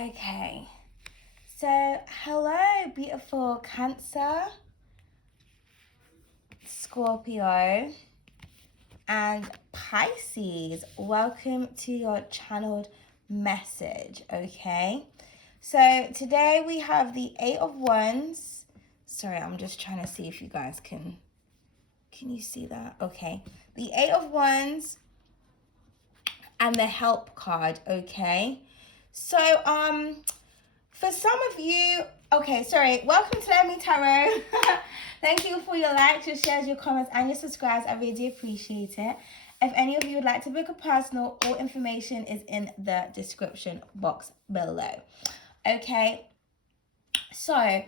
Okay, so hello, beautiful Cancer, Scorpio, and Pisces. Welcome to your channeled message, okay? So today we have the Eight of Wands. Sorry, I'm just trying to see if you guys can you see that? Okay. The Eight of Wands and the Help card, okay? So, for some of you, welcome to Let Me Tarot. Thank you for your likes, your shares, your comments, and your subscribes. I really do appreciate it. If any of you would like to book a personal, all information is in the description box below. Okay, so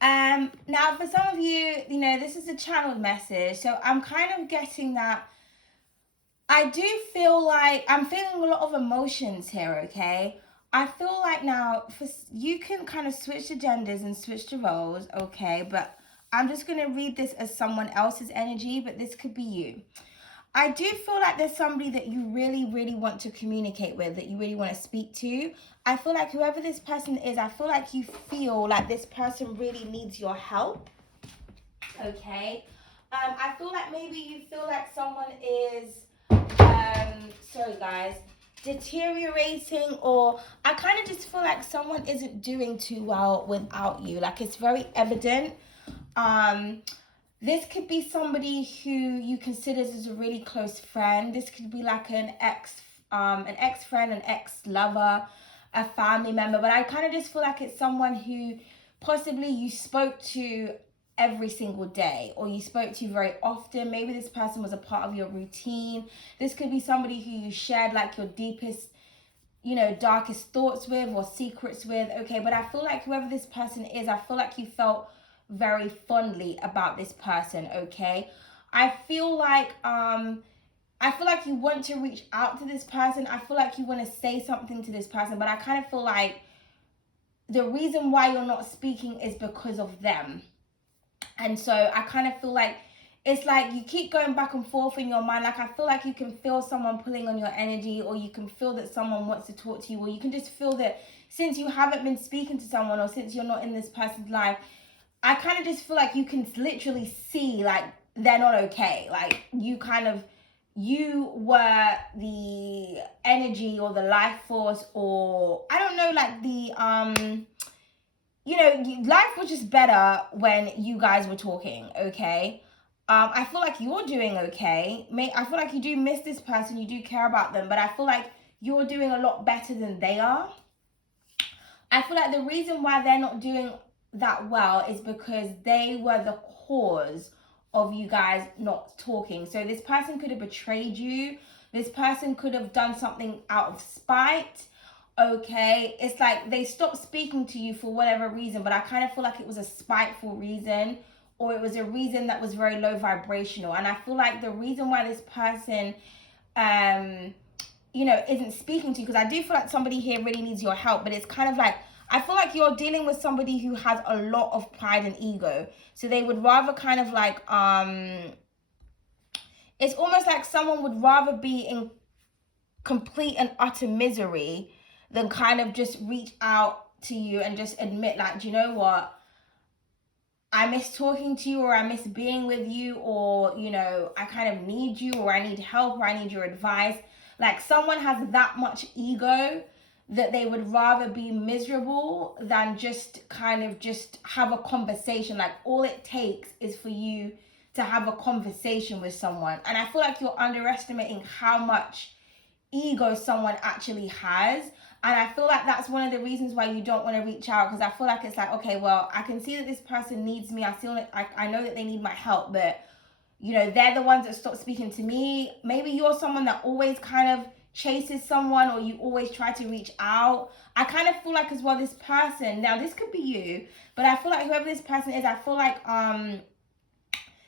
now for some of you, this is a channeled message, so I'm kind of getting that I do feel like I'm feeling a lot of emotions here, okay? I feel like now you can kind of switch the genders and switch the roles, okay? But I'm just going to read this as someone else's energy, but this could be you. I do feel like there's somebody that you really, really want to communicate with, that you really want to speak to. I feel like whoever this person is, I feel like you feel like this person really needs your help, okay? I feel like maybe you feel like someone is sorry guys, deteriorating, or I kind of just feel like someone isn't doing too well without you. Like, it's very evident. This could be somebody who you consider as a really close friend. This could be like an ex-friend, an ex-lover, a family member. But I kind of just feel like it's someone who possibly you spoke to every single day, or you spoke to very often. Maybe this person was a part of your routine. This could be somebody who you shared like your deepest, darkest thoughts with or secrets with, okay? But I feel like whoever this person is, I feel like you felt very fondly about this person, okay? I feel like you want to reach out to this person. I feel like you want to say something to this person, but I kind of feel like the reason why you're not speaking is because of them. And so I kind of feel like it's like you keep going back and forth in your mind. Like, I feel like you can feel someone pulling on your energy, or you can feel that someone wants to talk to you, or you can just feel that since you haven't been speaking to someone, or since you're not in this person's life, I kind of just feel like you can literally see like they're not okay. Like, you were the energy or the life force, or I don't know, like the life was just better when you guys were talking, okay? I feel like you're doing okay. I feel like you do miss this person, you do care about them, but I feel like you're doing a lot better than they are. I feel like the reason why they're not doing that well is because they were the cause of you guys not talking. So this person could have betrayed you. This person could have done something out of spite. Okay, it's like they stopped speaking to you for whatever reason, but I kind of feel like it was a spiteful reason, or it was a reason that was very low vibrational. And I feel like the reason why this person isn't speaking to you, because I do feel like somebody here really needs your help, but it's kind of like I feel like you're dealing with somebody who has a lot of pride and ego, so they would rather kind of like it's almost like someone would rather be in complete and utter misery than kind of just reach out to you and just admit, like, do you know what? I miss talking to you, or I miss being with you, or, I kind of need you, or I need help, or I need your advice. Like, someone has that much ego that they would rather be miserable than just kind of just have a conversation. Like, all it takes is for you to have a conversation with someone. And I feel like you're underestimating how much ego someone actually has. And I feel like that's one of the reasons why you don't want to reach out, because I feel like it's like, okay, well, I can see that this person needs me. I know that they need my help, but they're the ones that stop speaking to me. Maybe you're someone that always kind of chases someone, or you always try to reach out. I kind of feel like as well, this person, now this could be you, but I feel like whoever this person is, I feel like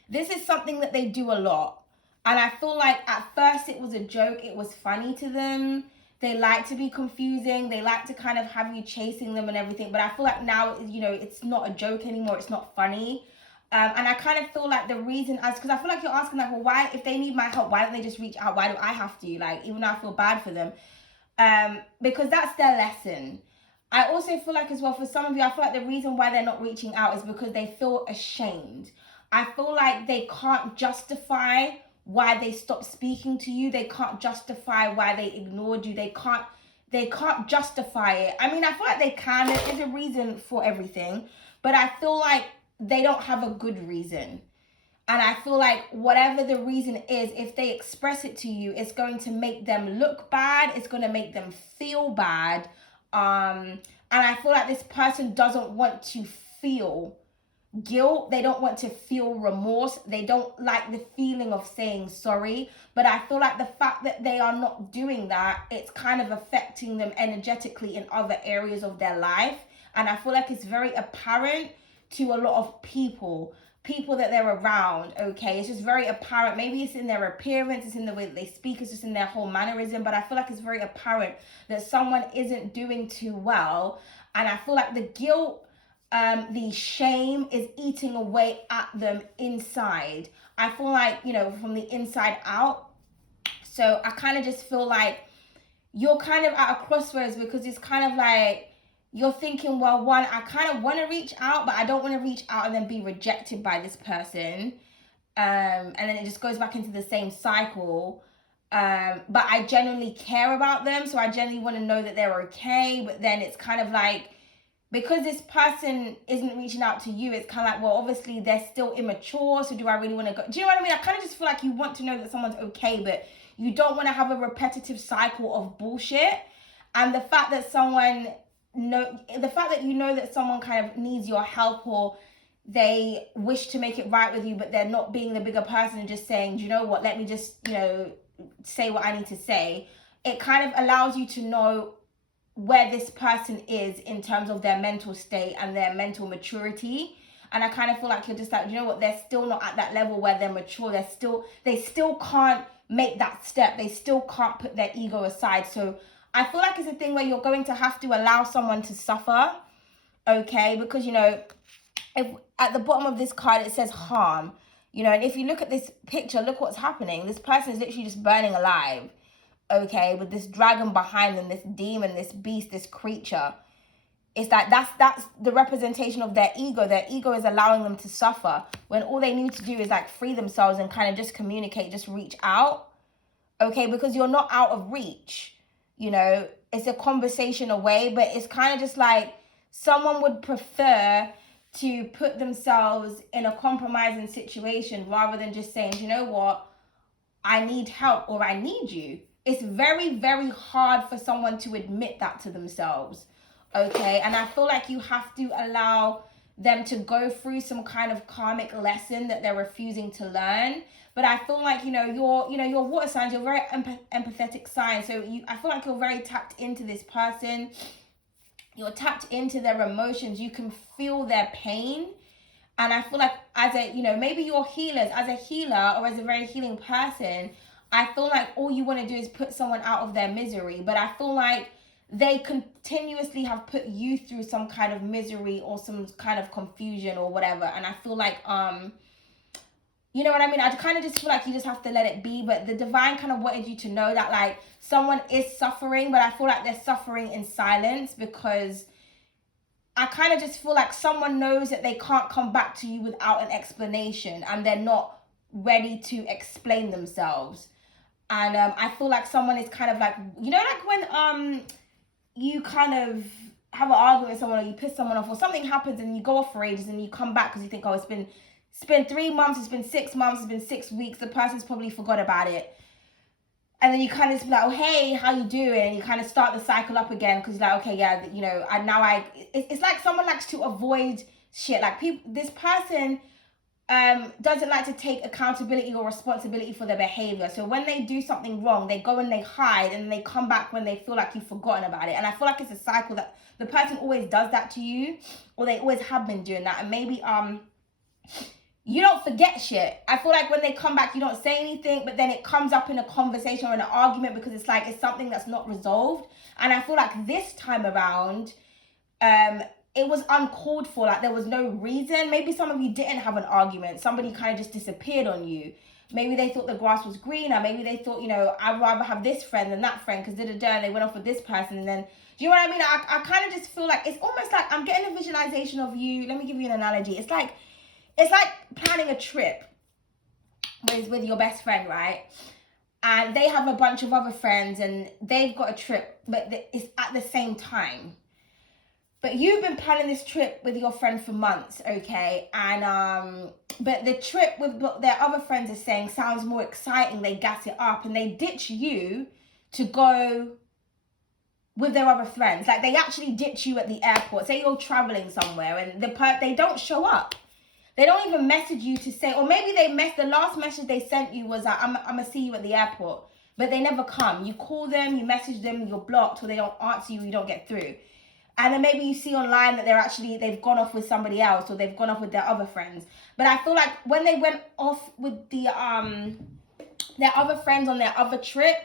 this is something that they do a lot. And I feel like at first it was a joke. It was funny to them. They like to be confusing. They like to kind of have you chasing them and everything. But I feel like now, it's not a joke anymore. It's not funny. And I kind of feel like the reason because I feel like you're asking, like, well, why, if they need my help, why don't they just reach out? Why do I have to? Like, even though I feel bad for them. Because that's their lesson. I also feel like as well, for some of you, I feel like the reason why they're not reaching out is because they feel ashamed. I feel like they can't justify why they stopped speaking to you. They can't justify why they ignored you. They can't justify it. I mean, I feel like they can. There is a reason for everything, but I feel like they don't have a good reason. And I feel like whatever the reason is, if they express it to you, it's going to make them look bad. It's going to make them feel bad. And I feel like this person doesn't want to feel guilt. They don't want to feel remorse. They don't like the feeling of saying sorry. But I feel like the fact that they are not doing that, it's kind of affecting them energetically in other areas of their life. And I feel like it's very apparent to a lot of people that they're around. Okay, it's just very apparent. Maybe it's in their appearance, it's in the way that they speak, it's just in their whole mannerism, but I feel like it's very apparent that someone isn't doing too well. And I feel like the guilt, the shame is eating away at them inside. I feel like, you know, from the inside out. So I kind of just feel like you're kind of at a crossroads, because it's kind of like you're thinking, well, one, I kind of want to reach out, but I don't want to reach out and then be rejected by this person. And then it just goes back into the same cycle. But I genuinely care about them. So I genuinely want to know that they're okay. But then it's kind of like, because this person isn't reaching out to you, it's kind of like, well, obviously they're still immature. So do I really want to go? Do you know what I mean? I kind of just feel like you want to know that someone's okay, but you don't want to have a repetitive cycle of bullshit. And the fact that you know that someone kind of needs your help, or they wish to make it right with you, but they're not being the bigger person and just saying, do you know what, let me just, you know, say what I need to say. It kind of allows you to know where this person is in terms of their mental state and their mental maturity. And I kind of feel like you're just like, you know what, they're still not at that level where they're mature. They still can't make that step. They still can't put their ego aside. So I feel like it's a thing where you're going to have to allow someone to suffer, okay? Because, you know, if at the bottom of this card, it says harm, you know, and if you look at this picture, look what's happening. This person is literally just burning alive, okay, with this dragon behind them, this demon, this beast, this creature. It's like that's the representation of their ego. Their ego is allowing them to suffer, when all they need to do is like free themselves and kind of just communicate, just reach out, okay? Because you're not out of reach. You know, it's a conversation away, but it's kind of just like someone would prefer to put themselves in a compromising situation rather than just saying, you know what, I need help, or I need you. It's very, very hard for someone to admit that to themselves, okay? And I feel like you have to allow them to go through some kind of karmic lesson that they're refusing to learn. But I feel like, your water signs, you're very empathetic sign. So I feel like you're very tapped into this person. You're tapped into their emotions. You can feel their pain. And I feel like maybe you're healers. As a healer or as a very healing person, I feel like all you want to do is put someone out of their misery. But I feel like they continuously have put you through some kind of misery or some kind of confusion or whatever. And I feel like, you know what I mean? I kind of just feel like you just have to let it be. But the divine kind of wanted you to know that, like, someone is suffering, but I feel like they're suffering in silence, because I kind of just feel like someone knows that they can't come back to you without an explanation, and they're not ready to explain themselves. And I feel like someone is kind of like, you know, like when you kind of have an argument with someone, or you piss someone off, or something happens and you go off for ages and you come back because you think, oh, it's been 3 months, it's been 6 months, it's been 6 weeks, the person's probably forgot about it. And then you kind of just be like, oh, hey, how you doing? And you kind of start the cycle up again, because you're like, okay, yeah, you know, it's like someone likes to avoid shit. Like, this person doesn't like to take accountability or responsibility for their behavior. So when they do something wrong, they go and they hide, and they come back when they feel like you've forgotten about it. And I feel like it's a cycle that the person always does that to you, or they always have been doing that. And maybe you don't forget shit. I feel like when they come back, you don't say anything, but then it comes up in a conversation or in an argument, because it's like it's something that's not resolved. And I feel like this time around, it was uncalled for. Like, there was no reason. Maybe some of you didn't have an argument. Somebody kind of just disappeared on you. maybe they thought the grass was greener. Maybe they thought, you know, I'd rather have this friend than that friend because and they went off with this person. And then, do you know what I mean? I kind of just feel like it's almost like I'm getting a visualization of you. Let me give you an analogy. It's like planning a trip with your best friend, right? And they have a bunch of other friends and they've got a trip, but it's at the same time. But you've been planning this trip with your friend for months, okay? And but the trip with what their other friends are saying sounds more exciting. They gas it up and they ditch you to go with their other friends. Like they actually ditch you at the airport. Say you're traveling somewhere and they don't show up. They don't even message you to say, or maybe the last message they sent you was, I'm gonna see you at the airport, but they never come. You call them, you message them, you're blocked, or they don't answer you, you don't get through. And then maybe you see online that they've gone off with somebody else, or they've gone off with their other friends. But I feel like when they went off with their other friends on their other trip,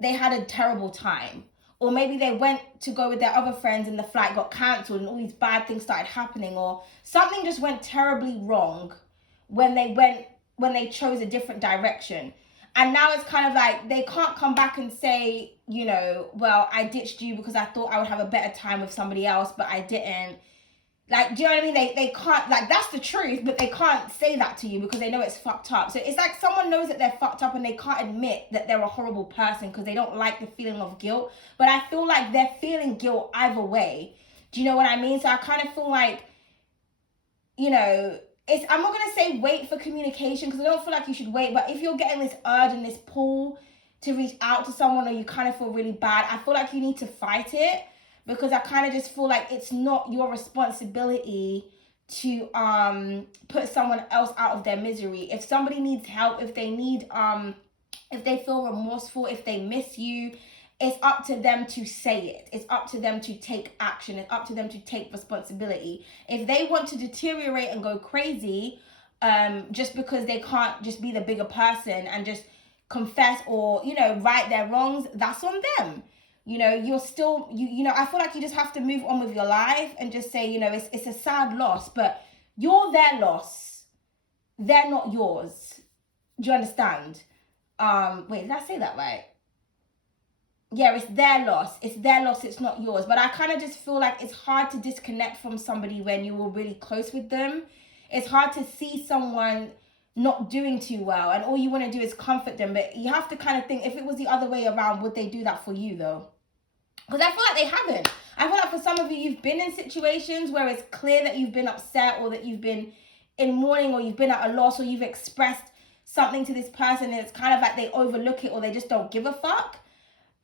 they had a terrible time. Or maybe they went to go with their other friends and the flight got cancelled and all these bad things started happening, or something just went terribly wrong when they chose a different direction. And now it's kind of like they can't come back and say, you know, well, I ditched you because I thought I would have a better time with somebody else, but I didn't. Like, do you know what I mean? They can't, like, that's the truth, but they can't say that to you because they know it's fucked up. So it's like someone knows that they're fucked up and they can't admit that they're a horrible person because they don't like the feeling of guilt. But I feel like they're feeling guilt either way. Do you know what I mean? So I kind of feel like, you know, I'm not going to say wait for communication because I don't feel like you should wait. But if you're getting this urge and this pull to reach out to someone, or you kind of feel really bad, I feel like you need to fight it. Because I kind of just feel like it's not your responsibility to put someone else out of their misery. If somebody needs help, if they feel remorseful, if they miss you, it's up to them to say it. It's up to them to take action. It's up to them to take responsibility. If they want to deteriorate and go crazy, just because they can't just be the bigger person and just confess or, you know, right their wrongs, that's on them. You know, you're still, you know, I feel like you just have to move on with your life and just say, you know, it's a sad loss, but you're their loss. They're not yours. Do you understand? Wait, did I say that right? Yeah, it's their loss. It's their loss. It's not yours. But I kind of just feel like it's hard to disconnect from somebody when you were really close with them. It's hard to see someone not doing too well and all you want to do is comfort them. But you have to kind of think, if it was the other way around, would they do that for you though? Because I feel like they haven't. I feel like for some of you, you've been in situations where it's clear that you've been upset or that you've been in mourning or you've been at a loss or you've expressed something to this person and it's kind of like they overlook it or they just don't give a fuck.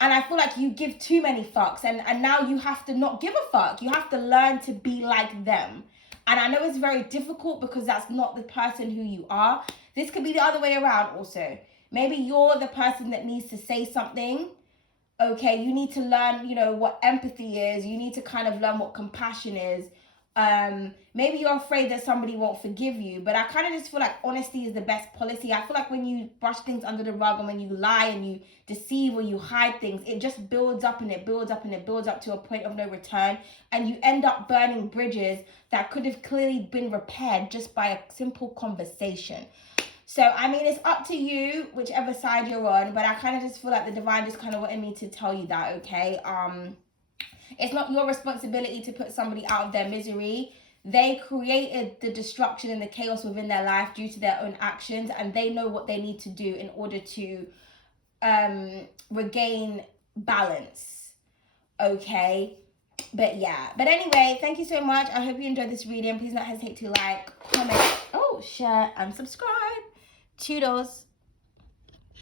And I feel like you give too many fucks and now you have to not give a fuck. You have to learn to be like them. And I know it's very difficult because that's not the person who you are. This could be the other way around also. Maybe you're the person that needs to say something. Okay, you need to learn, you know, what empathy is. You need to kind of learn what compassion is. Maybe you're afraid that somebody won't forgive you, but I kind of just feel like honesty is the best policy. I feel like when you brush things under the rug and when you lie and you deceive or you hide things, it just builds up and it builds up and it builds up to a point of no return. And you end up burning bridges that could have clearly been repaired just by a simple conversation. So, I mean, it's up to you, whichever side you're on, but I kind of just feel like the divine just kind of wanted me to tell you that, okay? It's not your responsibility to put somebody out of their misery. They created the destruction and the chaos within their life due to their own actions, and they know what they need to do in order to regain balance, okay? But yeah, but anyway, thank you so much. I hope you enjoyed this reading. Please don't hesitate to like, comment, share, and subscribe. Toodles.